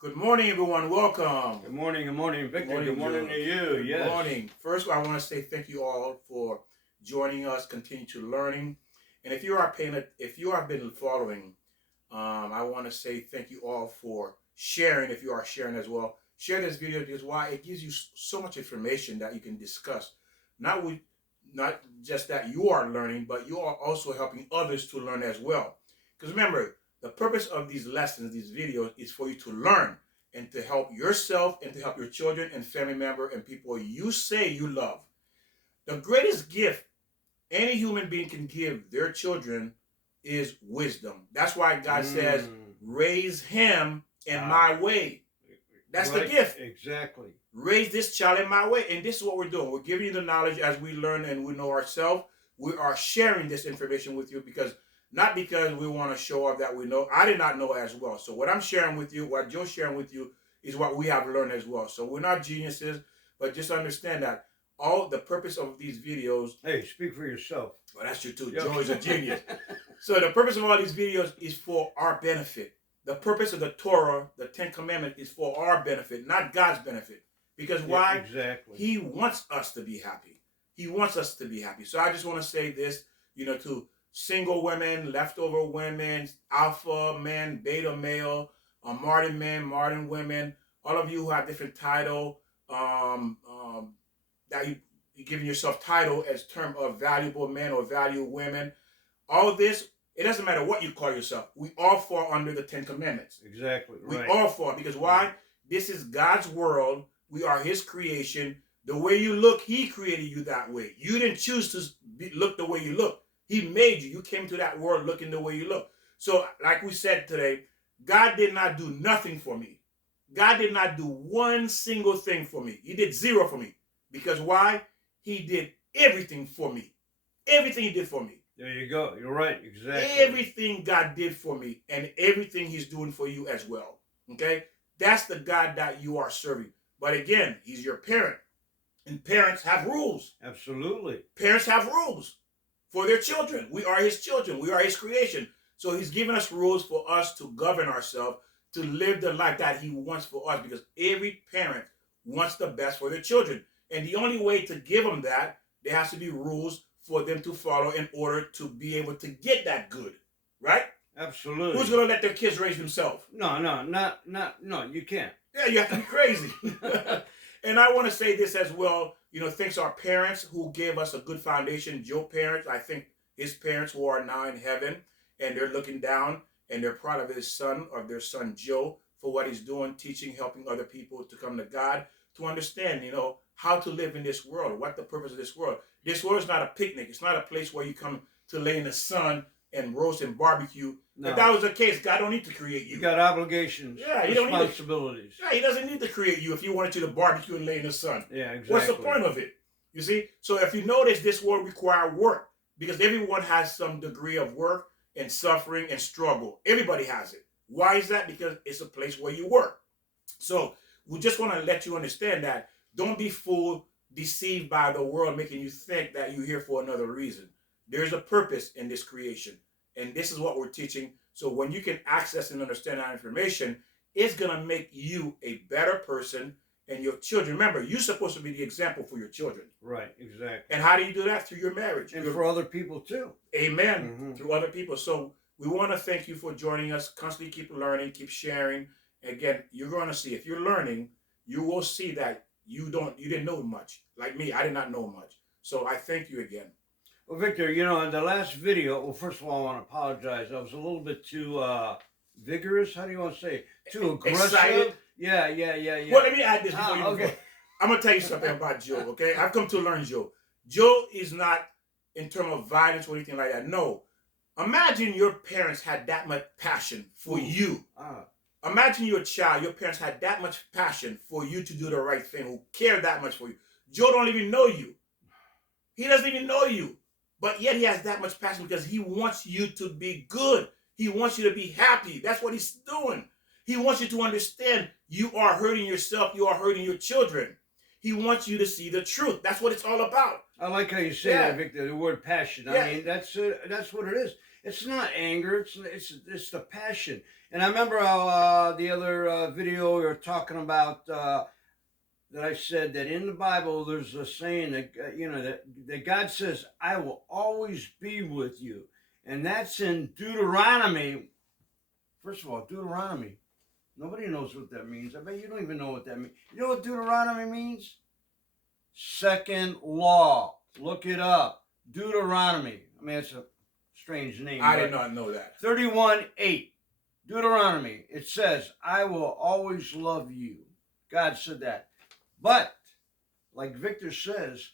Good morning, everyone. Welcome. Good morning, Victor. Good Good morning Joe. to you. Good Yes. morning. First, I want to say thank you all for joining us. Continue to learning, and if you are paying it, if you have been following, I want to say thank you all for sharing. If you are sharing as well, share this video because why it gives you so much information that you can discuss. Not we, not just that you are learning, but you are also helping others to learn as well. Because remember, the purpose of these lessons, these videos, is for you to learn and to help yourself and to help your children and family member and people you say you love. The greatest gift any human being can give their children is wisdom. That's why God says, raise him in my way. That's the gift. Exactly. Raise this child in my way. And this is what we're doing. We're giving you the knowledge as we learn and we know ourselves. We are sharing this information with you because not because we want to show off that we know. I did not know as well. So what I'm sharing with you, what Joe's sharing with you, is what we have learned as well. So we're not geniuses, but just understand that all the purpose of these videos. Hey, speak for yourself. Well, that's true too. Joe is a genius. So the purpose of all these videos is for our benefit. The purpose of the Torah, the Ten Commandments, is for our benefit, not God's benefit. Because why? Yeah, exactly. He wants us to be happy. He wants us to be happy. So I just want to say this, to single women, leftover women, alpha men, beta male, Martin men, Martin women, all of you who have different title, that you're giving yourself title as term of valuable men or valuable women. All this, it doesn't matter what you call yourself. We all fall under the Ten Commandments. Exactly. Right. We all fall because why? This is God's world. We are His creation. The way you look, He created you that way. You didn't choose to look the way you look. He made you. You came to that world looking the way you look. So, like we said today, God did not do nothing for me. God did not do one single thing for me. He did zero for me. Because why? He did everything for me. Everything He did for me. There you go. You're right. Exactly. Everything God did for me and everything He's doing for you as well. Okay? That's the God that you are serving. But again, He's your parent. And parents have rules. Absolutely. Parents have rules for their children. We are His children. We are His creation. So He's given us rules for us to govern ourselves, to live the life that He wants for us, because every parent wants the best for their children. And the only way to give them that, there has to be rules for them to follow in order to be able to get that good. Right? Absolutely. Who's going to let their kids raise themselves? No, you can't. Yeah, you have to be crazy. And I want to say this as well, thanks to our parents who gave us a good foundation. Joe's parents, I think his parents who are now in heaven, and they're looking down and they're proud of their son Joe, for what he's doing, teaching, helping other people to come to God, to understand, how to live in this world, what the purpose of this world. This world is not a picnic. It's not a place where you come to lay in the sun and roast and barbecue. No. If that was the case, God don't need to create you. You got obligations, responsibilities. He doesn't need to create you if He wanted you to barbecue and lay in the sun. Yeah, exactly. What's the point of it? You see? So if you notice, this world requires work, because everyone has some degree of work and suffering and struggle. Everybody has it. Why is that? Because it's a place where you work. So we just want to let you understand that. Don't be fooled, deceived by the world making you think that you're here for another reason. There's a purpose in this creation. And this is what we're teaching. So when you can access and understand that information, it's going to make you a better person and your children. Remember, you're supposed to be the example for your children. Right, exactly. And how do you do that? Through your marriage. And for other people too. Amen. Mm-hmm. Through other people. So we want to thank you for joining us. Constantly keep learning, keep sharing. Again, you're going to see, if you're learning, you will see that you didn't know much. Like me, I did not know much. So I thank you again. Well, Victor, in the last video, well, first of all, I want to apologize. I was a little bit too vigorous. How do you want to say? Too aggressive? Excited? Yeah. Well, let me add this before you okay. Go. I'm going to tell you something about Joe, okay? I've come to learn Joe. Joe is not in terms of violence or anything like that. No. Imagine your parents had that much passion for you. Imagine you're a child. Your parents had that much passion for you to do the right thing, who cared that much for you. Joe don't even know you. He doesn't even know you. But yet he has that much passion because he wants you to be good. He wants you to be happy. That's what he's doing. He wants you to understand you are hurting yourself. You are hurting your children. He wants you to see the truth. That's what it's all about. I like how you say that, Victor, the word passion. I mean, that's what it is. It's not anger. It's the passion. And I remember how the other video we were talking about that I said that in the Bible there's a saying that that God says, "I will always be with you," and that's in Deuteronomy. First of all, Deuteronomy. Nobody knows what that means. I bet you don't even know what that means. You know what Deuteronomy means? Second law. Look it up. Deuteronomy. I mean, it's a strange name. I did not know that. 31:8. Deuteronomy. It says, "I will always love you." God said that. But, like Victor says,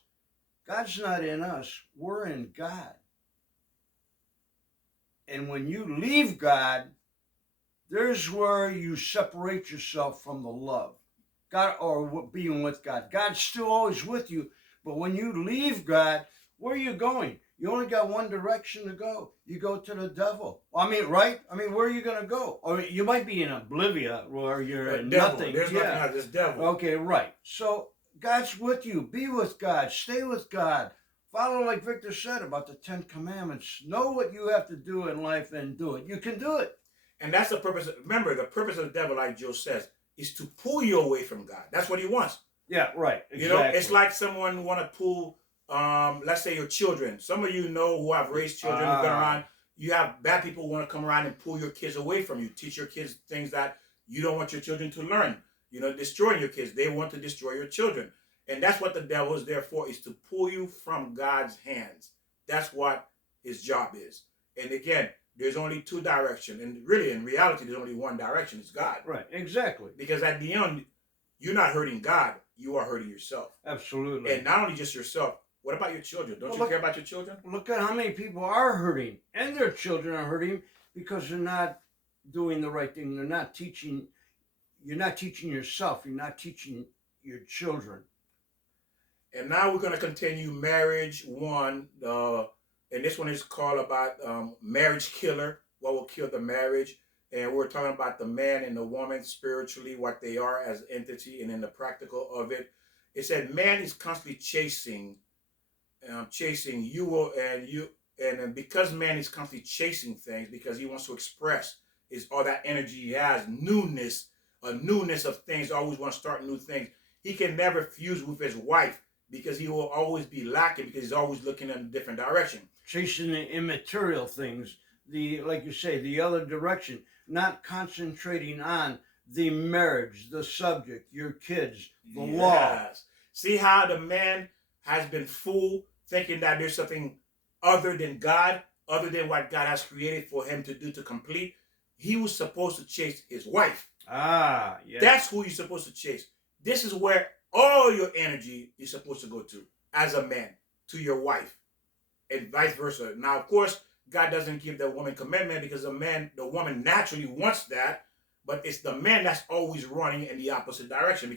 God's not in us. We're in God. And when you leave God, there's where you separate yourself from the love. God, or being with God. God's still always with you. But when you leave God, where are you going? You only got one direction to go. You go to the devil. I mean, right? I mean, where are you going to go? Or you might be in oblivion where you're in devil. nothing. There's nothing out of this devil. Okay, right. So God's with you. Be with God. Stay with God. Follow, like Victor said, about the 10 Commandments. Know what you have to do in life and do it. You can do it. And that's the purpose. Remember, the purpose of the devil, like Joe says, is to pull you away from God. That's what he wants. Yeah, right. Exactly. You know, it's like someone want to pull, let's say your children. Some of you know who have raised children, who've been around. You have bad people who want to come around and pull your kids away from you, teach your kids things that you don't want your children to learn. You know, destroying your kids. They want to destroy your children. And that's what the devil is there for, is to pull you from God's hands. That's what his job is. And again, there's only two directions. And really, in reality, there's only one direction. It's God. Right, exactly. Because at the end, you're not hurting God. You are hurting yourself. Absolutely. And not only just yourself. What about your children? Don't you care about your children? Look at how many people are hurting. And their children are hurting because they're not doing the right thing. They're not teaching. You're not teaching yourself. You're not teaching your children. And now we're going to continue marriage 1. And this one is called about marriage killer. What will kill the marriage? And we're talking about the man and the woman spiritually, what they are as entity, and in the practical of it. It said man is constantly chasing you will, and because man is constantly chasing things because he wants to express all that energy he has, newness, a newness of things, always want to start new things. He can never fuse with his wife because he will always be lacking because he's always looking in a different direction. Chasing the immaterial things, like you say, the other direction, not concentrating on the marriage, the subject, your kids, the law. See how the man has been fooled, thinking that there's something other than God, other than what God has created for him to do, to complete. He was supposed to chase his wife. Yeah. That's who you're supposed to chase. This is where all your energy is supposed to go to as a man, to your wife, and vice versa. Now, of course, God doesn't give the woman commitment because the woman naturally wants that, but it's the man that's always running in the opposite direction.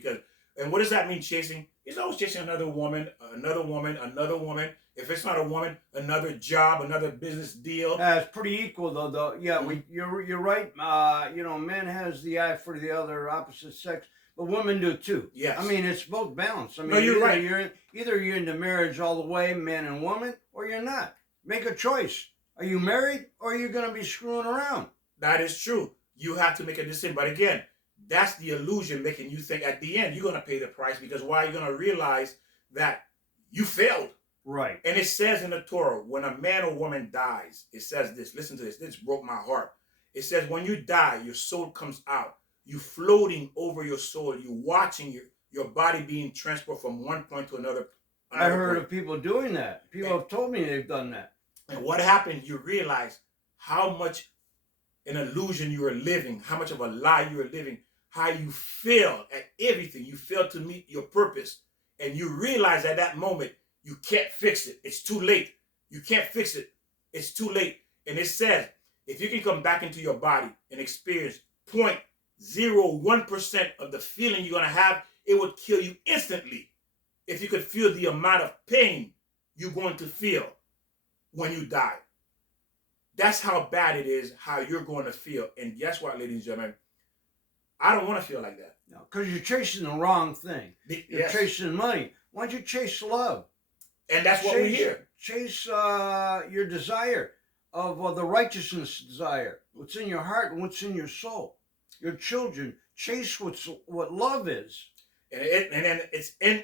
And what does that mean, chasing? He's always chasing another woman, another woman, another woman. If it's not a woman, another job, another business deal. It's pretty equal, though. Yeah, you're right. Man has the eye for the other opposite sex, but women do too. Yes. I mean, it's both balanced. I mean, no, you're right. Either you're into marriage all the way, man and woman, or you're not. Make a choice. Are you married, or are you going to be screwing around? That is true. You have to make a decision. But again, that's the illusion making you think at the end you're going to pay the price, because why? You're going to realize that you failed. Right. And it says in the Torah, when a man or woman dies, it says this. Listen to this. This broke my heart. It says when you die, your soul comes out. You floating over your soul. You watching your body being transported from one point to another. I heard of people doing that. People have told me they've done that. And what happened, you realize how much an illusion you are living, how much of a lie you are living, how you fail at everything. You fail to meet your purpose. And you realize at that moment, you can't fix it. It's too late. You can't fix it. It's too late. And it says, if you can come back into your body and experience 0.01% of the feeling you're going to have, it would kill you instantly. If you could feel the amount of pain you're going to feel when you die. That's how bad it is, how you're going to feel. And guess what, ladies and gentlemen? I don't want to feel like that. No, because you're chasing the wrong thing. You're chasing money. Why don't you chase love? And that's what we hear. Chase your desire. of the righteousness desire, what's in your heart and what's in your soul. Your children chase what love is. And then it's in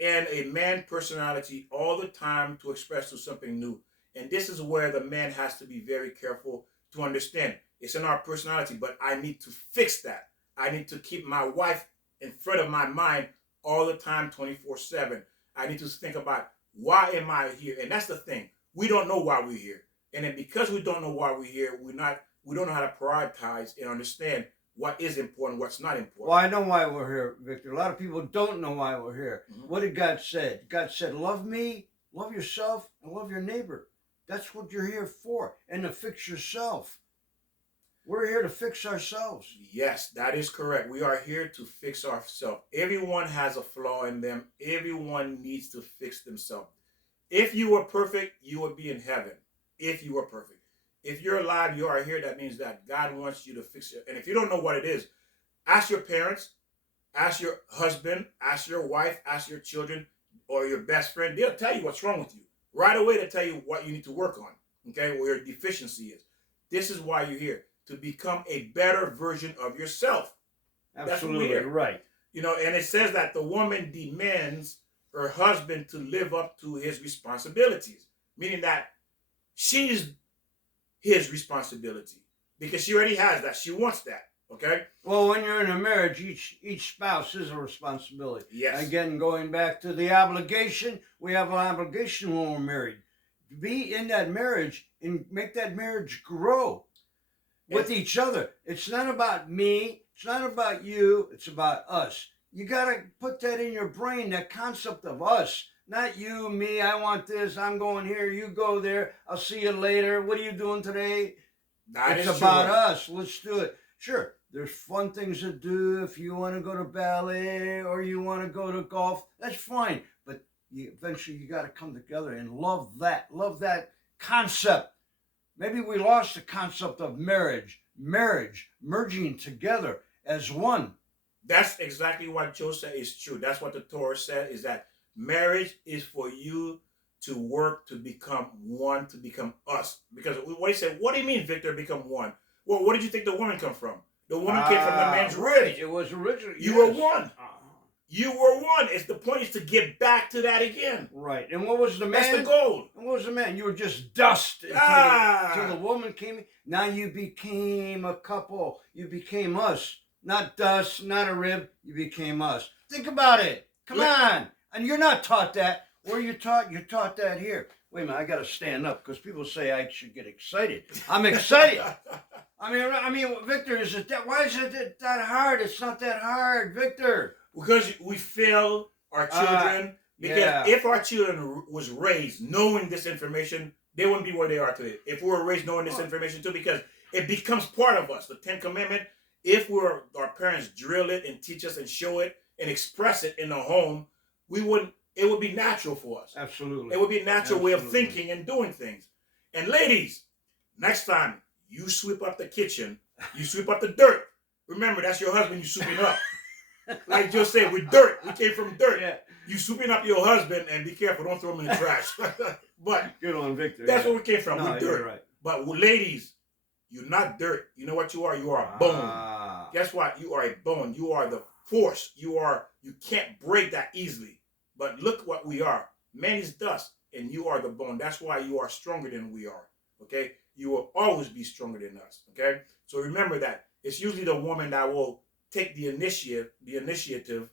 a man personality all the time to express to something new. And this is where the man has to be very careful to understand. It's in our personality, but I need to fix that. I need to keep my wife in front of my mind all the time, 24/7. I need to think about, why am I here? And that's the thing. We don't know why we're here. And then because we don't know why we're here, we don't know how to prioritize and understand what is important, what's not important. Well, I know why we're here, Victor. A lot of people don't know why we're here. Mhm. What did God say? God said, love me, love yourself, and love your neighbor. That's what you're here for, and to fix yourself. We're here to fix ourselves. Yes, that is correct. We are here to fix ourselves. Everyone has a flaw in them. Everyone needs to fix themselves. If you were perfect, you would be in heaven. If you were perfect. If you're alive, you are here. That means that God wants you to fix it. And if you don't know what it is, ask your parents, ask your husband, ask your wife, ask your children, or your best friend. They'll tell you what's wrong with you. Right away, they'll tell you what you need to work on. Okay, where your deficiency is. This is why you're here. To become a better version of yourself. Absolutely right. You know, and it says that the woman demands her husband to live up to his responsibilities, meaning that she's his responsibility because she already has that. She wants that. Okay. Well, when you're in a marriage, each spouse is a responsibility. Yes. Again, going back to the obligation, we have an obligation when we're married. To be in that marriage and make that marriage grow with each other. It's not about me. It's not about you. It's about us. You got to put that in your brain, that concept of us. Not you, me, I want this, I'm going here, you go there, I'll see you later. What are you doing today? It's about us. Let's do it. Sure, there's fun things to do. If you want to go to ballet or you want to go to golf, that's fine. But eventually you got to come together and love that concept. Maybe we lost the concept of marriage, merging together as one. That's exactly what Joe said is true. That's what the Torah said, is that marriage is for you to work to become one, to become us. Because what he said, what do you mean, Victor, become one? Well, what did you think the woman come from? The woman came from the man's rib. It was originally. You were one. You were one. It's the point is to get back to that again. Right. And what was the man? That's the goal. And what was the man? You were just dust until the woman came in. Now you became a couple. You became us. Not dust, not a rib. You became us. Think about it. Come on. And you're not taught that. Where you taught? You're taught that here. Wait a minute. I got to stand up because people say I should get excited. I'm excited. I mean, Victor, why is it that hard? It's not that hard, Victor. Because we fail our children. Because if our children was raised knowing this information, they wouldn't be where they are today. If we were raised knowing this information too, because it becomes part of us. The 10 Commandments, if our parents drill it and teach us and show it and express it in the home, it would be natural for us. Absolutely. It would be a natural way of thinking and doing things. And ladies, next time you sweep up the kitchen, you sweep up the dirt. Remember, that's your husband you sweeping up. Like Joe said, we're dirt. We came from dirt. Yeah. You sweeping up your husband, and be careful, don't throw him in the trash. But good on Victor. That's where we came from. We're dirt. Right. But ladies, you're not dirt. You know what you are? You are a bone. Guess what? You are a bone. You are the force. You can't break that easily. But look what we are. Man is dust, and you are the bone. That's why you are stronger than we are. Okay? You will always be stronger than us. Okay? So remember that. It's usually the woman that will take the initiative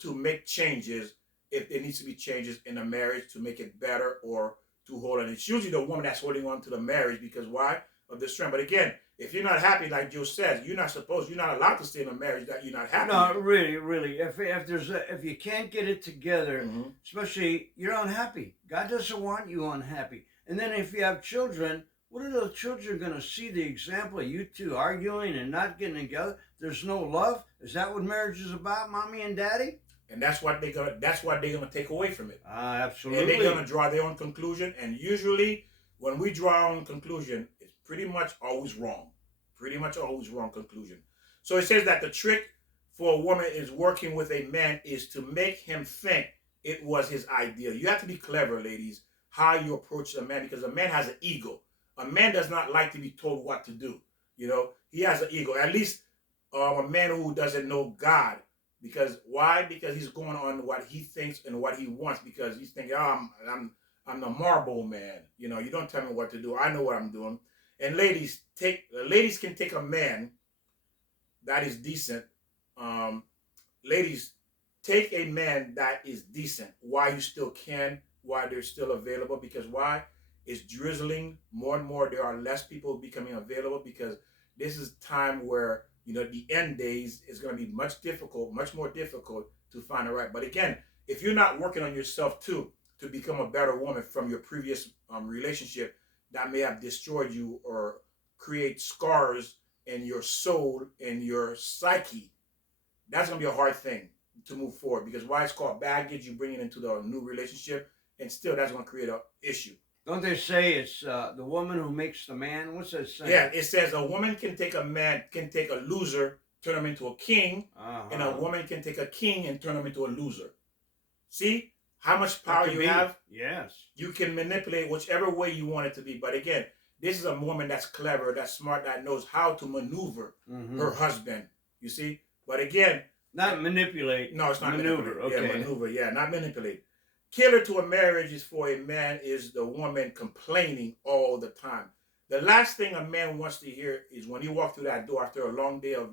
to make changes if there needs to be changes in a marriage to make it better or to hold on. It's usually the woman that's holding on to the marriage because why? Of the strength. But again, if you're not happy, like Joe says, you're not allowed to stay in a marriage that you're not happy. No, really. If you can't get it together, especially you're unhappy. God doesn't want you unhappy. And then if you have children, what are the children going to see? The example of you two arguing and not getting together? There's no love? Is that what marriage is about, mommy and daddy? And that's what they're gonna take away from it. Absolutely. And they're gonna draw their own conclusion. And usually when we draw our own conclusion, it's pretty much always wrong. Pretty much always wrong conclusion. So it says that the trick for a woman is working with a man is to make him think it was his idea. You have to be clever, ladies, how you approach a man, because a man has an ego. A man does not like to be told what to do. You know, he has an ego. At least a man who doesn't know God. Because why? Because he's going on what he thinks and what he wants. Because he's thinking, oh, I'm the marble man. You know, you don't tell me what to do. I know what I'm doing. And ladies can take a man that is decent. Ladies, take a man that is decent while you still can, while they're still available. Because why? It's drizzling more and more. There are less people becoming available because this is time where, you know, the end days is going to be much more difficult to find a right. But again, if you're not working on yourself too to become a better woman from your previous relationship that may have destroyed you or create scars in your soul and your psyche, that's going to be a hard thing to move forward. Because why? It's called baggage. You bring it into the new relationship, and still that's going to create an issue. Don't they say it's the woman who makes the man? What's that saying? Yeah, it says a woman can take a loser, turn him into a king, and a woman can take a king and turn him into a loser. See how much power you have? Yes. You can manipulate whichever way you want it to be. But again, this is a woman that's clever, that's smart, that knows how to maneuver her husband. You see? But again, not manipulate. No, it's not maneuver. Manipulate. Okay. Yeah, maneuver. Yeah, not manipulate. Killer to a marriage is for a man is the woman complaining all the time. The last thing a man wants to hear is when he walks through that door after a long day of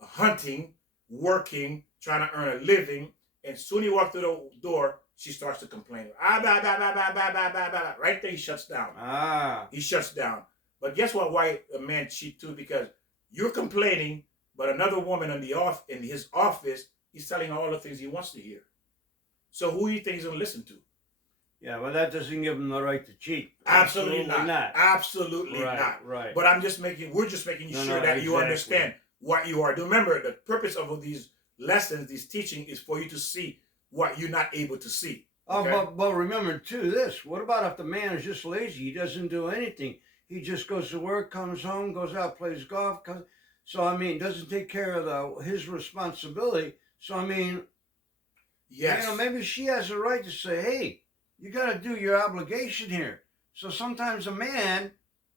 hunting, working, trying to earn a living, and soon he walks through the door, she starts to complain. Bah, bah, bah, bah, bah, bah, bah, bah, bah. Right there, he shuts down. He shuts down. But guess what? Why a man cheat too? Because you're complaining, but another woman in his office, he's telling all the things he wants to hear. So who do you think he's going to listen to? Yeah, well, that doesn't give him the right to cheat. Absolutely not. Absolutely not. Right. But we're just making sure that you understand what you are doing. Remember, the purpose of these lessons, these teaching, is for you to see what you're not able to see. Okay? But remember too this. What about if the man is just lazy? He doesn't do anything. He just goes to work, comes home, goes out, plays golf. So I mean, doesn't take care of his responsibility. So I mean, yes, you know, maybe she has a right to say, "Hey, you got to do your obligation here." So sometimes a man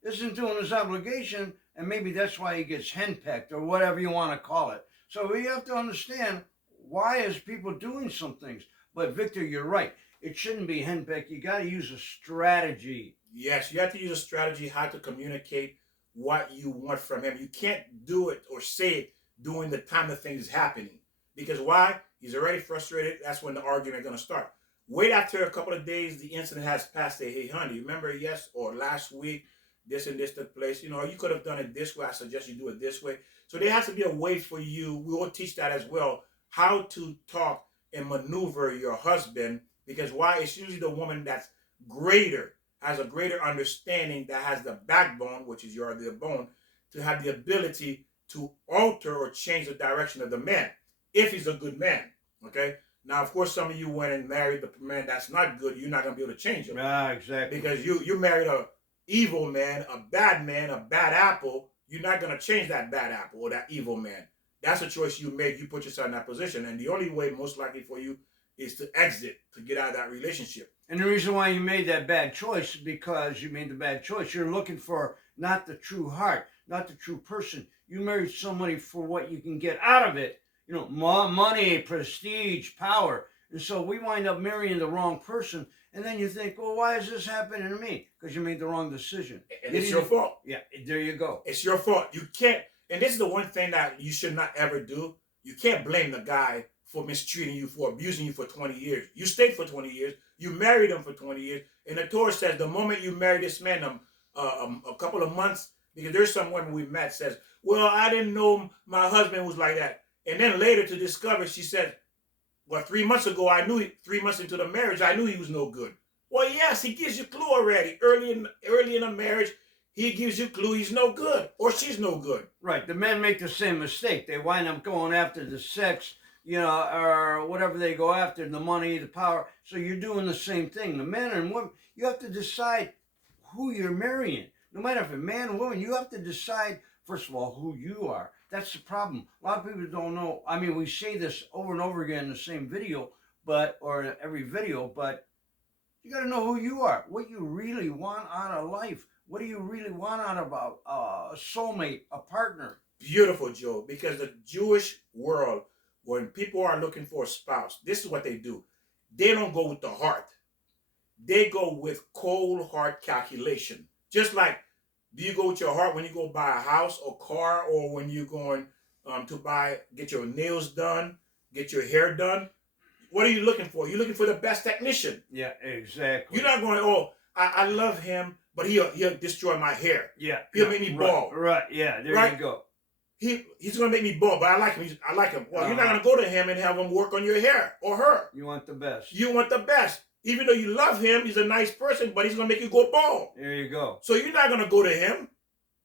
isn't doing his obligation, and maybe that's why he gets henpecked or whatever you want to call it. So we have to understand why is people doing some things. But Victor, you're right. It shouldn't be henpecked. You got to use a strategy. Yes, you have to use a strategy how to communicate what you want from him. You can't do it or say it during the time the thing is happening. Because why? He's already frustrated. That's when the argument is going to start. Wait after a couple of days, the incident has passed. Say, hey, honey, remember or last week, this and this took place. You know, you could have done it this way. I suggest you do it this way. So there has to be a way for you. We will teach that as well, how to talk and maneuver your husband. Because why? It's usually the woman that's greater, has a greater understanding, that has the backbone, which is the bone, to have the ability to alter or change the direction of the man, if he's a good man. Okay? Now, of course, some of you went and married the man that's not good. You're not going to be able to change him. Exactly. Because you married a evil man, a bad apple. You're not going to change that bad apple or that evil man. That's a choice you made. You put yourself in that position. And the only way, most likely for you, is to exit, to get out of that relationship. And the reason why you made that bad choice, because you made the bad choice. You're looking for not the true heart, not the true person. You married somebody for what you can get out of it. You know, money, prestige, power. And so we wind up marrying the wrong person. And then you think, well, why is this happening to me? Because you made the wrong decision. And it's your fault. Yeah, there you go. It's your fault. You can't, and this is the one thing that you should not ever do. You can't blame the guy for mistreating you, for abusing you for 20 years. You stayed for 20 years. You married him for 20 years. And the Torah says the moment you marry this man, a couple of months, because there's some women we met says, well, I didn't know my husband was like that. And then later to discover, she said, well, 3 months ago, 3 months into the marriage, I knew he was no good. Well, yes, he gives you clue already. Early in a marriage, he gives you clue he's no good or she's no good. Right. The men make the same mistake. They wind up going after the sex, you know, or whatever they go after, the money, the power. So you're doing the same thing. The men and women, you have to decide who you're marrying. No matter if it's a man or woman, you have to decide, first of all, who you are. That's the problem. A lot of people don't know. I mean, we say this over and over again in the same video, or every video, but you got to know who you are, what you really want out of life, What do you really want out of a soulmate, a partner? Beautiful, Joe, because the Jewish world, when people are looking for a spouse, this is what they do. They don't go with the heart. They go with cold heart calculation. Just like, do you go with your heart when you go buy a house or car, or when you're going get your nails done, get your hair done? What are you looking for? You're looking for the best technician. Yeah, exactly. You're not going, oh, I love him, but he'll destroy my hair. Yeah, He'll make me bald. Right, yeah, there right? you go. He's gonna make me bald, but I like him. I like him. Well, you're not gonna go to him and have him work on your hair or her. You want the best. You want the best. Even though you love him, he's a nice person, but he's gonna make you go bald. There you go. So you're not gonna go to him.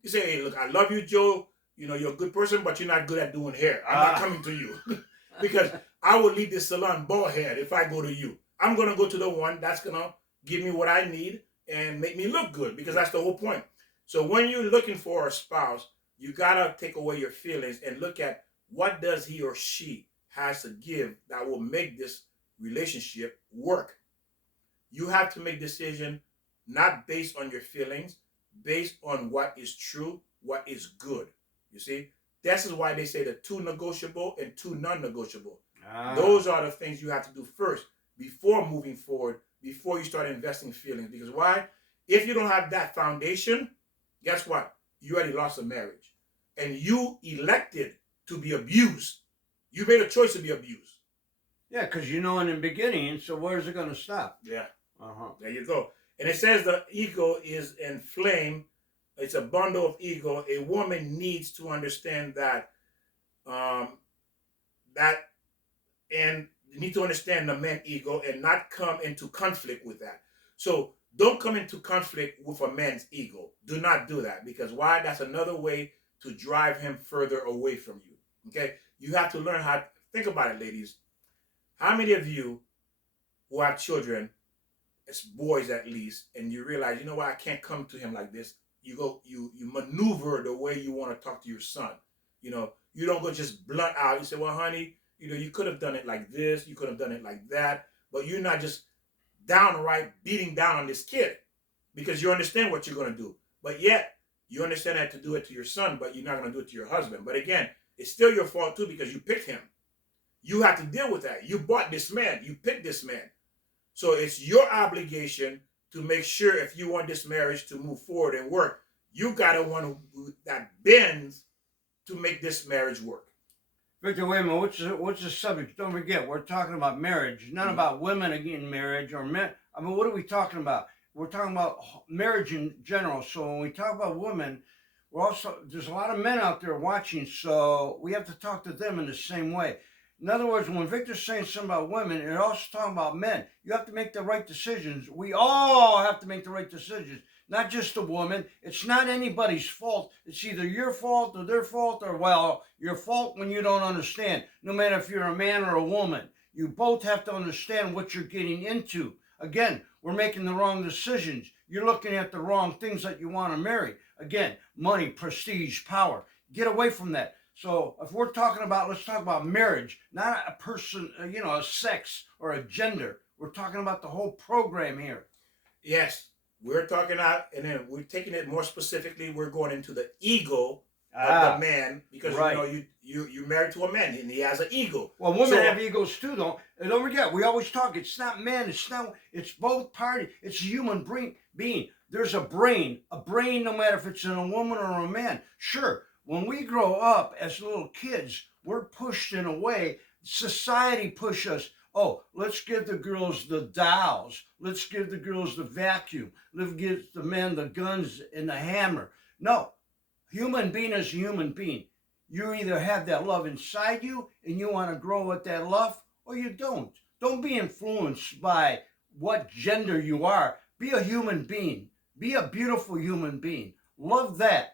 You say, hey, look, I love you, Joe. You know, you're a good person, but you're not good at doing hair. I'm not coming to you. Because I will leave this salon bald head if I go to you. I'm gonna go to the one that's gonna give me what I need and make me look good, because that's the whole point. So when you're looking for a spouse, you gotta take away your feelings and look at what does he or she has to give that will make this relationship work. You have to make decision not based on your feelings, based on what is true, what is good. You see, this is why they say the two negotiable and two non-negotiable. Those are the things you have to do first before moving forward, before you start investing feelings. Because why? If you don't have that foundation, guess what? You already lost a marriage. And you elected to be abused. You made a choice to be abused. Yeah, because you know in the beginning, so where's it going to stop? Yeah. There you go. And it says the ego is inflamed. It's a bundle of ego. A woman needs to understand that, and you need to understand the man's ego and not come into conflict with that. So don't come into conflict with a man's ego. Do not do that, because why? That's another way to drive him further away from you. Okay? You have to learn how. Think about it, ladies. How many of you who have children, as boys at least, and you realize, you know what, I can't come to him like this. You maneuver the way you want to talk to your son. You know, you don't go just blunt out. You say, well, honey, you know, you could have done it like this. You could have done it like that. But you're not just downright beating down on this kid, because you understand what you're going to do. But yet, you understand that to do it to your son, but you're not going to do it to your husband. But again, it's still your fault too, because you picked him. You have to deal with that. You bought this man. You picked this man. So it's your obligation to make sure, if you want this marriage to move forward and work, you got to want that bends to make this marriage work. Victor, wait a minute. What's the subject? Don't forget, we're talking about marriage, not about women getting marriage or men. I mean, what are we talking about? We're talking about marriage in general. So when we talk about women, there's a lot of men out there watching, so we have to talk to them in the same way. In other words, when Victor's saying something about women, it's also talking about men. You have to make the right decisions. We all have to make the right decisions, not just the woman. It's not anybody's fault. It's either your fault or their fault, or, well, your fault when you don't understand. No matter if you're a man or a woman, you both have to understand what you're getting into. Again, we're making the wrong decisions. You're looking at the wrong things that you want to marry. Again, money, prestige, power. Get away from that. So if we're talking about, let's talk about marriage, not a person, a sex or a gender. We're talking about the whole program here. Yes, we're talking out, and then we're taking it more specifically. We're going into the ego of the man, because you're married to a man and he has an ego. Well, women have egos too, though. And don't forget, we always talk. It's not man. It's both parties. It's a human being. There's a brain. No matter if it's in a woman or a man. Sure. When we grow up as little kids, we're pushed in a way. Society pushes us. Oh, let's give the girls the dolls. Let's give the girls the vacuum. Let's give the men the guns and the hammer. No, human being is a human being. You either have that love inside you and you want to grow with that love, or you don't. Don't be influenced by what gender you are. Be a human being. Be a beautiful human being. Love that.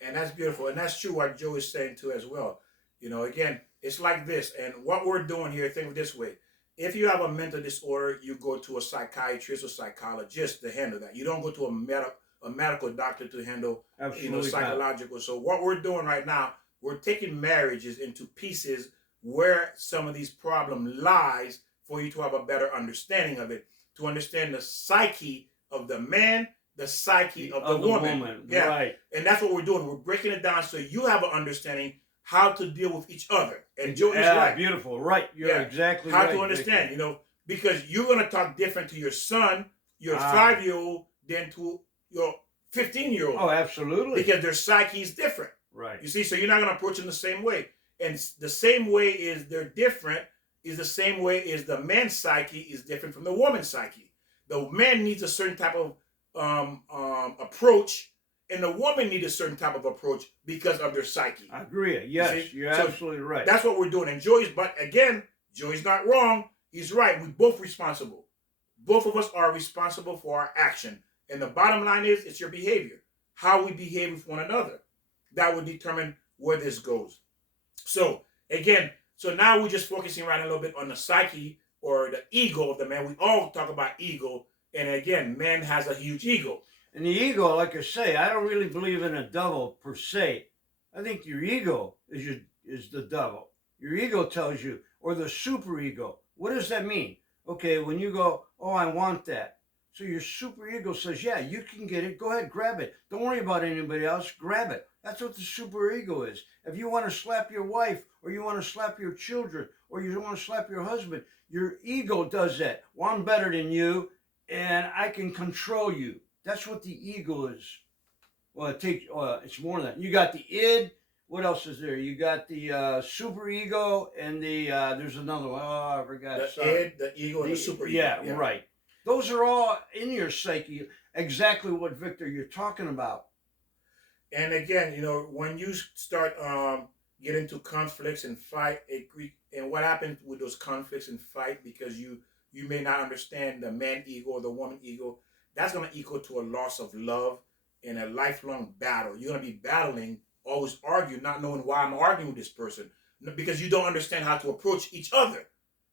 And that's beautiful. And that's true what Joe is saying too as well. You know, again, it's like this. And what we're doing here, think of it this way. If you have a mental disorder, you go to a psychiatrist or psychologist to handle that. You don't go to a medical doctor to handle, psychological. Not. So what we're doing right now, we're taking marriages into pieces where some of these problems lies, for you to have a better understanding of it, to understand the psyche of the man, the psyche of the woman. Yeah. Right. And that's what we're doing. We're breaking it down so you have an understanding how to deal with each other. And Joey's right. Beautiful. Right. You're exactly how right. How to understand, Victor. Because you're going to talk different to your son, your 5-year-old, than to your 15-year-old. Oh, absolutely. Because their psyche is different. Right. You see, so you're not going to approach them the same way. And the same way is they're different is the same way as the man's psyche is different from the woman's psyche. The man needs a certain type of approach, and the woman needs a certain type of approach because of their psyche. I agree. Yes, you're absolutely right. That's what we're doing. And but again, Joey's not wrong. He's right. We're both responsible. Both of us are responsible for our action. And the bottom line is, it's your behavior. How we behave with one another. That will determine where this goes. So, again, now we're just focusing right a little bit on the psyche or the ego of the man. We all talk about ego. And again, man has a huge ego. And the ego, like I say, I don't really believe in a devil per se. I think your ego is the devil. Your ego tells you, or the superego. What does that mean? Okay, when you go, oh, I want that. So your superego says, yeah, you can get it. Go ahead, grab it. Don't worry about anybody else. Grab it. That's what the superego is. If you want to slap your wife, or you want to slap your children, or you want to slap your husband, your ego does that. Well, I'm better than you, and I can control you. That's what the ego is. Well, it's more than that. You got the id. What else is there? You got the superego and the there's another one. Oh, I forgot. The id, the ego, and the superego. Yeah, right. Those are all in your psyche. Exactly what, Victor, you're talking about. And again, when you start get into conflicts and fight, and what happens with those conflicts and fight, because you may not understand the man ego or the woman ego, that's going to equal to a loss of love and a lifelong battle. You're going to be battling, always argue, not knowing why I'm arguing with this person, because you don't understand how to approach each other.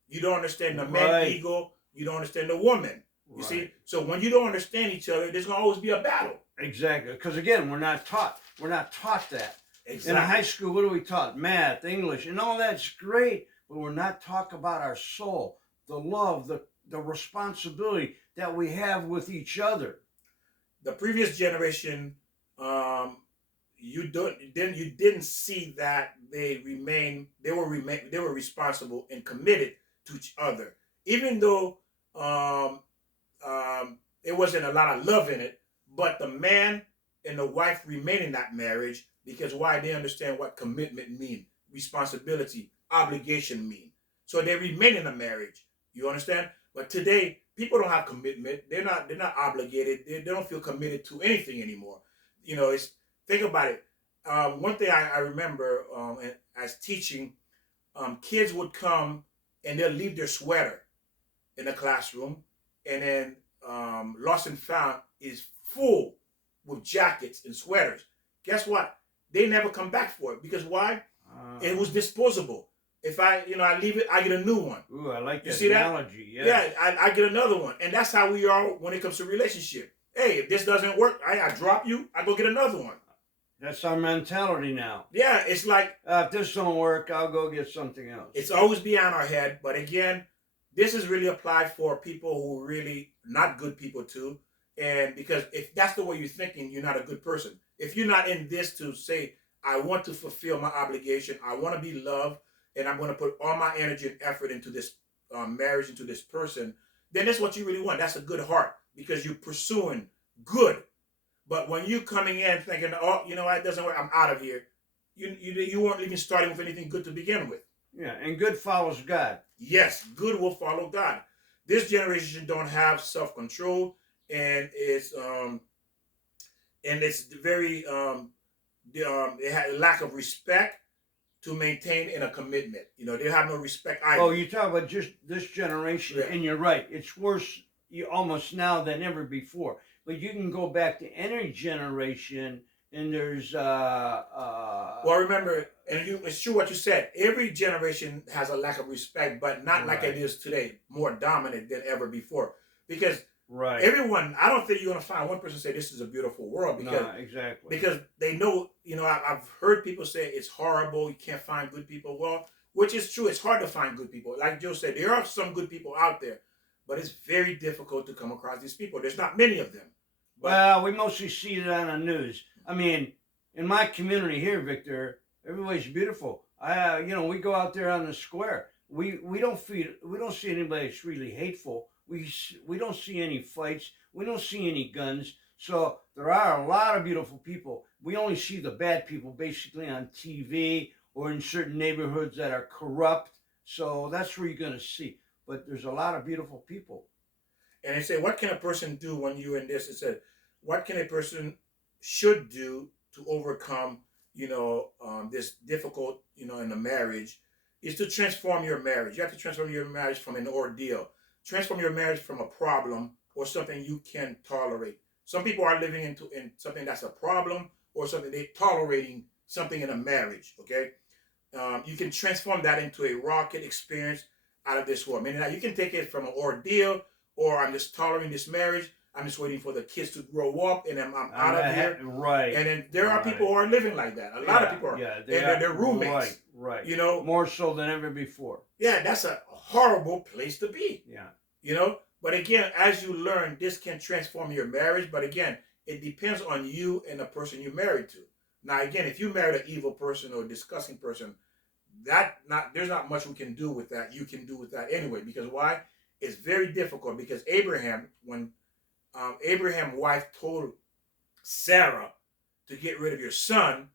You don't understand the man ego. You don't understand the woman. You see? So when you don't understand each other, there's going to always be a battle. Exactly. Because again, we're not taught. We're not taught that. Exactly. In high school, what are we taught? Math, English, and all that's great. But we're not taught about our soul, the love, the responsibility that we have with each other. The previous generation, you didn't see that they were responsible and committed to each other, even though there wasn't a lot of love in it. But the man and the wife remain in that marriage because why? They understand what commitment mean, responsibility, obligation mean. So they remain in a marriage. You understand? But today, people don't have commitment. They're not obligated. They don't feel committed to anything anymore. Think about it. One thing I remember as teaching, kids would come and they'll leave their sweater in the classroom, and then Lost and Found is full with jackets and sweaters. Guess what? They never come back for it because why? It was disposable. If I leave it, I get a new one. Ooh, I like that. You see analogy. That? Yeah, I get another one. And that's how we are when it comes to relationship. Hey, if this doesn't work, I drop you, I go get another one. That's our mentality now. Yeah, it's like... if this don't work, I'll go get something else. It's always beyond our head. But again, this is really applied for people who are really not good people too. And because if that's the way you're thinking, you're not a good person. If you're not in this to say, I want to fulfill my obligation, I want to be loved, and I'm going to put all my energy and effort into this marriage, into this person, then that's what you really want. That's a good heart because you're pursuing good. But when you coming in thinking, oh, it doesn't work, I'm out of here, you weren't even starting with anything good to begin with. Yeah, and good follows God. Yes, good will follow God. This generation don't have self-control, and it's very they have a lack of respect to maintain in a commitment. They have no respect either. Oh, you talk about just this generation, and you're right. It's worse almost now than ever before. But you can go back to any generation, and there's well, remember, and it's true what you said. Every generation has a lack of respect, but not like it is today. More dominant than ever before, because everyone. I don't think you're gonna find one person say this is a beautiful world because exactly because they know. I've heard people say it's horrible. You can't find good people. Well, which is true. It's hard to find good people. Like Joe said, there are some good people out there, but it's very difficult to come across these people. There's not many of them. But Well, we mostly see it on the news. I mean, in my community here, Victor, everybody's beautiful. We go out there on the square. We don't see anybody that's really hateful. We don't see any fights. We don't see any guns. So there are a lot of beautiful people. We only see the bad people basically on TV or in certain neighborhoods that are corrupt. So that's where you're going to see. But there's a lot of beautiful people. and they say, what can a person do when you're in this? It said, what can a person should do to overcome, this difficult, in a marriage, is to transform your marriage. You have to transform your marriage from an ordeal, transform your marriage from a problem or something you can tolerate. Some people are living in something that's a problem or something they're tolerating something in a marriage. Okay, you can transform that into a rocket experience out of this world. Meaning that you can take it from an ordeal, or I'm just tolerating this marriage. I'm just waiting for the kids to grow up, and then I'm out of here. Right. And then there are people who are living like that. A lot of people are. Yeah, and they're roommates. Right, right. You know. More so than ever before. Yeah, that's a horrible place to be. Yeah. But again, as you learn, this can transform your marriage. But again, it depends on you and the person you're married to. Now, again, if you married an evil person or a disgusting person, there's not much we can do with that. You can do with that anyway. Because why? It's very difficult. Because Abraham, when Abraham's wife told Sarah to get rid of your son,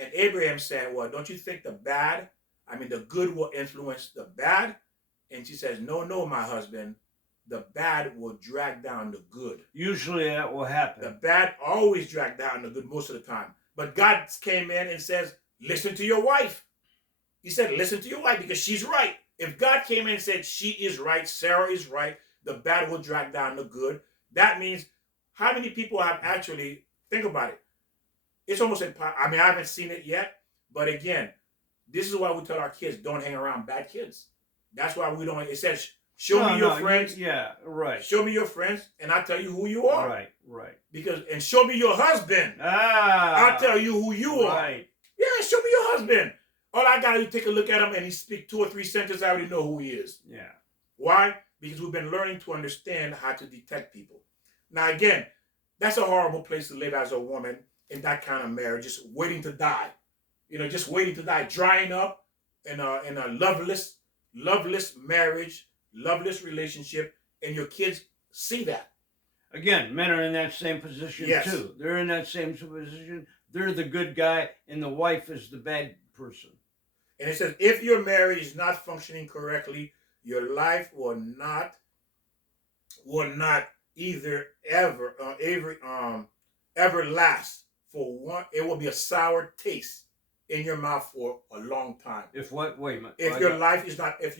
and Abraham said, well, don't you think the good will influence the bad? And she says, no, my husband, the bad will drag down the good. Usually that will happen. The bad always drag down the good most of the time. But God came in and says, listen to your wife. He said, listen to your wife because she's right. If God came in and said she is right, Sarah is right, the bad will drag down the good. That means how many people have actually, think about it. It's almost impossible. I haven't seen it yet. But again, this is why we tell our kids, don't hang around bad kids. That's why we don't. It says, show me your friends. Yeah, right. Show me your friends, and I'll tell you who you are. Right. And show me your husband. I'll tell you who you are. Right. Yeah, show me your husband. All I got to do is take a look at him, and he speak 2 or 3 sentences. I already know who he is. Yeah. Why? Because we've been learning to understand how to detect people. Now, again, that's a horrible place to live as a woman in that kind of marriage, just waiting to die. Just waiting to die, drying up in a loveless marriage, loveless relationship, and your kids see that. Again, men are in that same position too. They're in that same position. They're the good guy, and the wife is the bad person. And it says, if your marriage is not functioning correctly, your life will not ever last. For one, it will be a sour taste in your mouth for a long time. If what? Wait a minute. If your life is not, if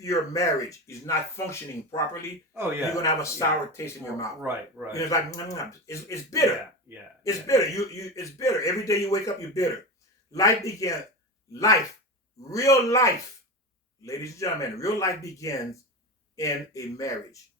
your marriage is not functioning properly, you're gonna have a sour taste in your mouth. Right. It's like it's bitter. Yeah. It's bitter. It's bitter. Every day you wake up, you're bitter. Real life, ladies and gentlemen, real life begins in a marriage,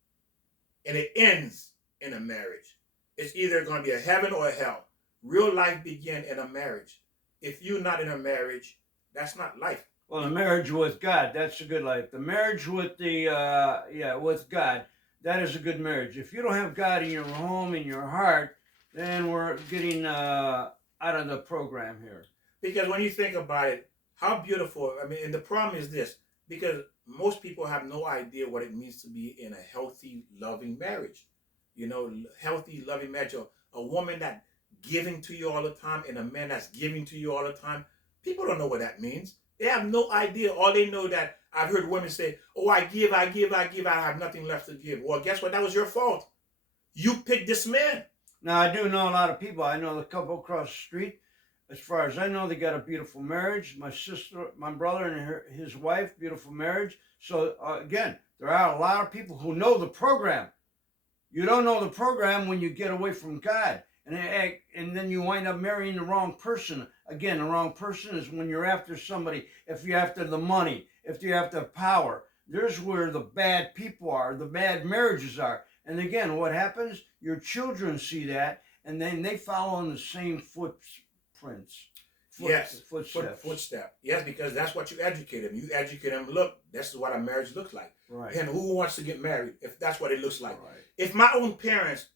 and it ends in a marriage. It's either going to be a heaven or a hell. Real life begins in a marriage. If you're not in a marriage, that's not life. Well, the marriage with God, that's a good life. The marriage with with God, that is a good marriage. If you don't have God in your home, in your heart, then we're getting out of the program here. Because when you think about it, how beautiful, and the problem is this, because most people have no idea what it means to be in a healthy, loving marriage. Healthy, loving marriage. A woman that giving to you all the time and a man that's giving to you all the time. People don't know what that means. They have no idea. All they know that I've heard women say, oh, I give, I have nothing left to give. Well, guess what? That was your fault. You picked this man. Now, I do know a lot of people. I know the couple across the street. As far as I know, they got a beautiful marriage. My sister, my brother and his wife, beautiful marriage. So, again, there are a lot of people who know the program. You don't know the program when you get away from God. And then you wind up marrying the wrong person. Again, the wrong person is when you're after somebody, if you're after the money, if you're after power. There's where the bad people are, the bad marriages are. And again, what happens? Your children see that, and then they follow in the same footsteps. Yes, because that's what you educate them. You educate them, look, this is what a marriage looks like. Right. And who wants to get married if that's what it looks like? Right. If my own parents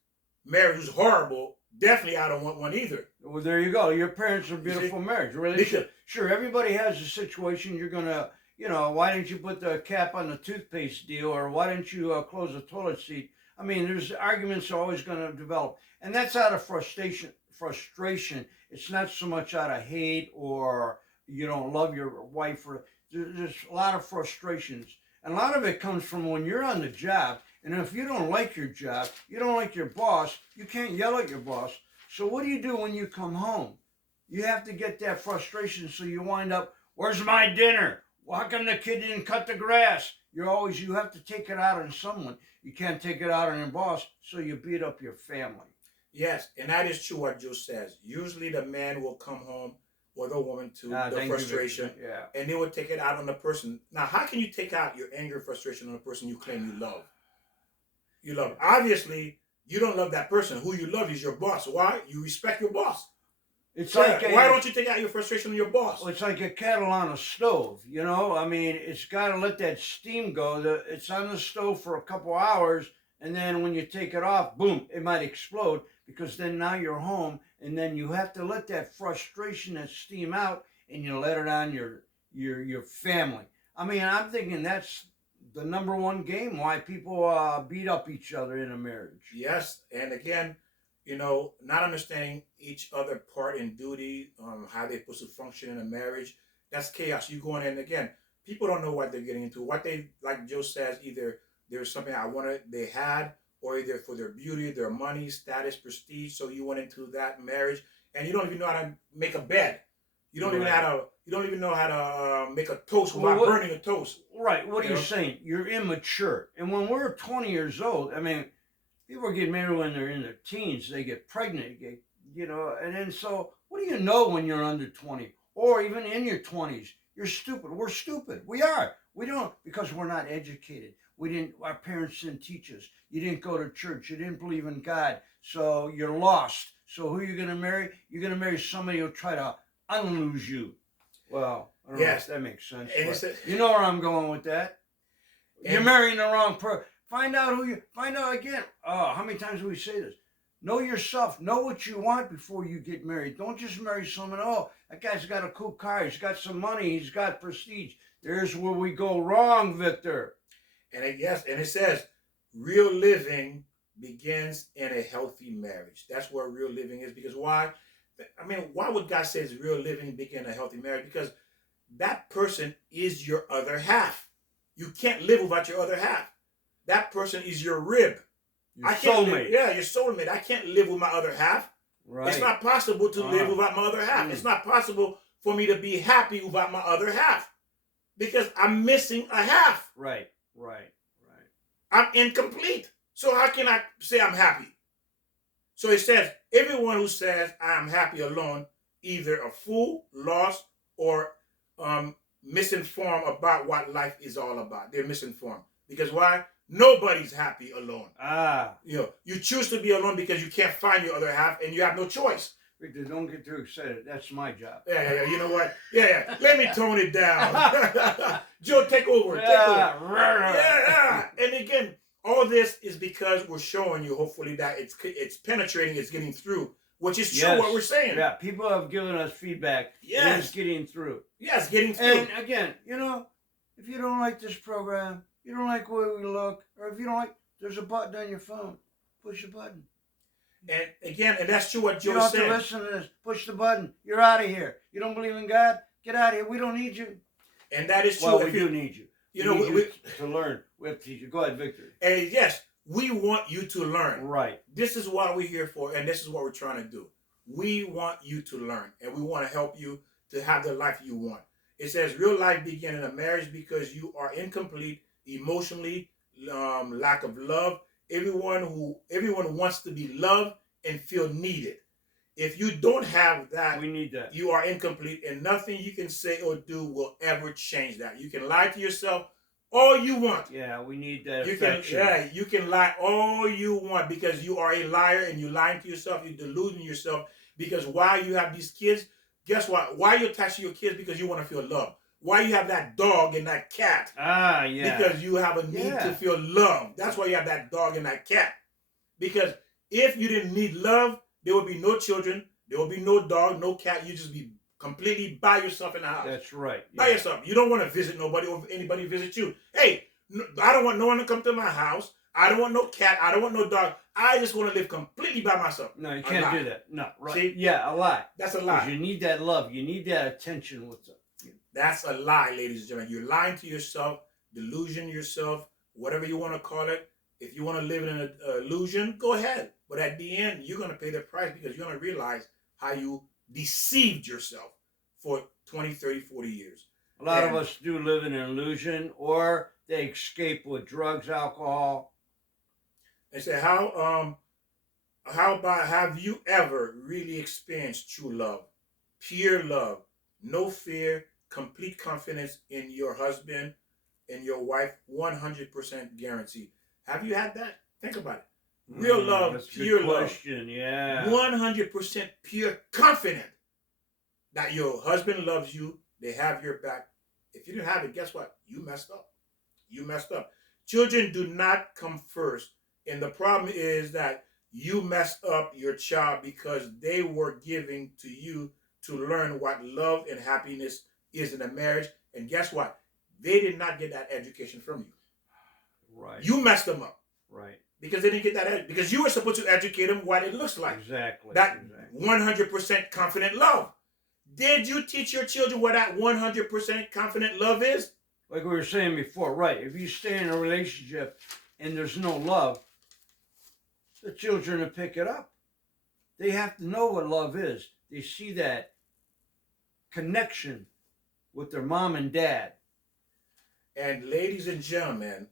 marriage was horrible, definitely I don't want one either. Well, there you go. Your parents are beautiful marriage. Really? Because, Sure, everybody has a situation. You're going to, why didn't you put the cap on the toothpaste deal? Or why didn't you close the toilet seat? I mean, there's arguments are always going to develop. And that's out of frustration. It's not so much out of hate or you don't love your wife. Or there's a lot of frustrations. And a lot of it comes from when you're on the job. And if you don't like your job, you don't like your boss, you can't yell at your boss. So what do you do when you come home? You have to get that frustration, so you wind up, where's my dinner? Well, how come the kid didn't cut the grass? You have to take it out on someone. You can't take it out on your boss, so you beat up your family. yes, and that is true what Joe says. Usually the man will come home or the woman to the frustration, and they will take it out on the person. Now, how can you take out your anger and frustration on the person you claim you love? You love. Obviously, you don't love that person. Who you love is your boss. Why? You respect your boss. It's like why don't you take out your frustration on your boss? Well, it's like a kettle on a stove. I mean, it's got to let that steam go. It's on the stove for a couple hours, and then when you take it off, boom, it might explode because then now you're home, and then you have to let that frustration, that steam out, and you let it on your family. I mean, I'm thinking that's the number one game why people beat up each other in a marriage. Yes, and again, not understanding each other part in duty, how they're supposed to function in a marriage, that's chaos. You going in again, people don't know what they're getting into. What they, like Joe says, either there's something they had, or either for their beauty, their money, status, prestige. So you went into that marriage, and you don't even know how to make a bed. You don't even know how to make a toast without burning a toast. Right. What are you saying? You're immature. And when we're 20 years old, I mean, people get married when they're in their teens. They get pregnant, and then so what do you know when you're under 20 or even in your 20s? You're stupid. We're stupid. We are. We don't, because we're not educated. Our parents didn't teach us. You didn't go to church. You didn't believe in God. So you're lost. So who are you going to marry? You're going to marry somebody who'll try to unlose you. Well, I don't know if that makes sense. You know where I'm going with that. You're marrying the wrong person. Find out again. Oh, how many times do we say this? Know yourself. Know what you want before you get married. Don't just marry someone. Oh, that guy's got a cool car. He's got some money. He's got prestige. There's where we go wrong, Victor. And it says real living begins in a healthy marriage. That's where real living is. Because why? I mean, why would God say real living begin a healthy marriage? Because that person is your other half. You can't live without your other half. That person is your rib. Your soulmate. Your soulmate. I can't live with my other half. Right. It's not possible to live without my other half. It's not possible for me to be happy without my other half. Because I'm missing a half. Right. I'm incomplete. So how can I say I'm happy? So it says, everyone who says I am happy alone, either a fool, lost, or misinformed about what life is all about. They're misinformed. Because why? Nobody's happy alone. You choose to be alone because you can't find your other half and you have no choice. Victor, don't get too excited. That's my job. Yeah. You know what? Yeah. Let me tone it down. Joe, take over. Yeah. And again, all this is because we're showing you, hopefully, that it's penetrating, it's getting through, which is true what we're saying. Yeah, people have given us feedback. Yes. It's getting through. Yes, getting through. And again, if you don't like this program, you don't like the way we look, or if you don't like, there's a button on your phone. Push the button. And again, and that's true what Joe said. You don't have to listen to this. Push the button. You're out of here. You don't believe in God? Get out of here. We don't need you. And that is true. Well, we do need you. We need you to learn. We have to teach you. Go ahead, Victor. And yes, we want you to learn. Right. This is what we're here for, and this is what we're trying to do. We want you to learn, and we want to help you to have the life you want. It says real life begins in a marriage because you are incomplete emotionally, lack of love. Everyone wants to be loved and feel needed. If you don't have that, we need that. You are incomplete, and nothing you can say or do will ever change that. You can lie to yourself all you want. Yeah, we need that. You can lie all you want because you are a liar and you're lying to yourself. You're deluding yourself because why you have these kids? Guess what? Why you attach to your kids? Because you want to feel loved. Why you have that dog and that cat? Yeah. Because you have a need to feel loved. That's why you have that dog and that cat. Because If you didn't need love, there would be no children, there would be no dog, no cat. You just be completely by yourself in the house. That's right. By yourself. You don't want to visit nobody or anybody visit you. Hey, I don't want no one to come to my house. I don't want no cat. I don't want no dog. I just want to live completely by myself. No, you can't do that. No, right. See? Yeah, a lie. That's a 'Cause lie. you need that love. You need that attention with them. That's a lie, ladies and gentlemen. You're lying to yourself, delusion yourself, whatever you want to call it. If you want to live in an illusion, go ahead. But at the end, you're going to pay the price because you're going to realize how you deceived yourself for 20, 30, 40 years. A lot of us do live in an illusion, or they escape with drugs, alcohol. They say, how about, have you ever really experienced true love, pure love, no fear, complete confidence in your husband and your wife, 100% guaranteed? Have you had that? Think about it. Real love, That's pure a good love. question. Yeah. 100% pure confident that your husband loves you, they have your back. If you didn't have it, guess what? You messed up. You messed up. Children do not come first. And the problem is that you messed up your child because they were giving to you to learn what love and happiness is in a marriage. And guess what? They did not get that education from you. Right. You messed them up. Right. Because they didn't get that, because you were supposed to educate them what it looks like. Exactly. That exactly. 100% confident love. Did you teach your children what that 100% confident love is? Like we were saying before, right? If you stay in a relationship and there's no love, the children will pick it up. They have to know what love is. They see that connection with their mom and dad. And ladies and gentlemen,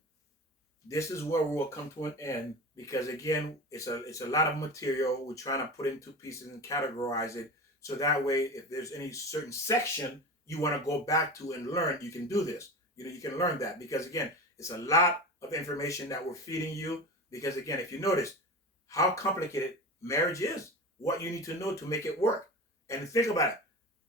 this is where we'll come to an end, because again, it's a lot of material. We're trying to put it into pieces and categorize it, so that way, if there's any certain section you want to go back to and learn, you can do this. You can learn that, because again, it's a lot of information that we're feeding you. Because again, if you notice how complicated marriage is, what you need to know to make it work. And think about it.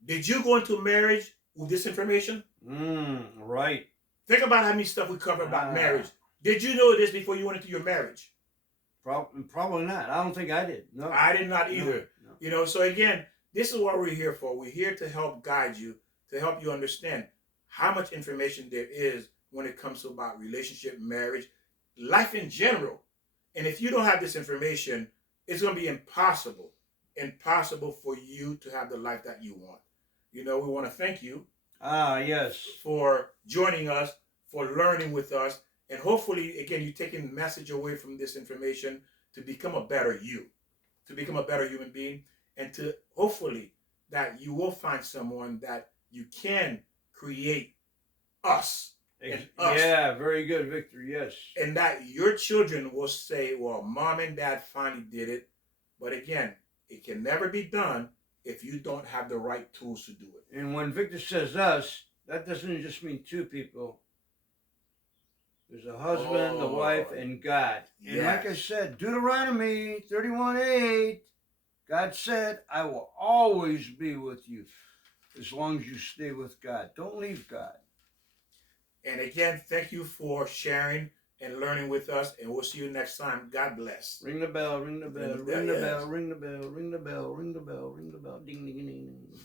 Did you go into marriage with this information? Right. Think about how many stuff we covered about marriage. Did you know this before you went into your marriage? Probably not. I don't think I did. No. I did not either. No. So again, this is what we're here for. We're here to help guide you, to help you understand how much information there is when it comes to about relationship, marriage, life in general. And if you don't have this information, it's going to be impossible for you to have the life that you want. We want to thank you. Yes. For joining us, for learning with us. And hopefully, again, you're taking the message away from this information to become a better you, to become a better human being, and to hopefully that you will find someone that you can create us. And us. Yeah, very good, Victor. Yes. And that your children will say, well, mom and dad finally did it. But again, it can never be done if you don't have the right tools to do it. And when Victor says us, that doesn't just mean two people. There's a husband, the wife, and God. And like I said, Deuteronomy 31:8, God said, I will always be with you as long as you stay with God. Don't leave God. And again, thank you for sharing and learning with us. And we'll see you next time. God bless. Ring the bell, ring the bell, ring the bell, ring the bell, ring the bell, ring the bell, ring the bell, ding, ding, ding, ding.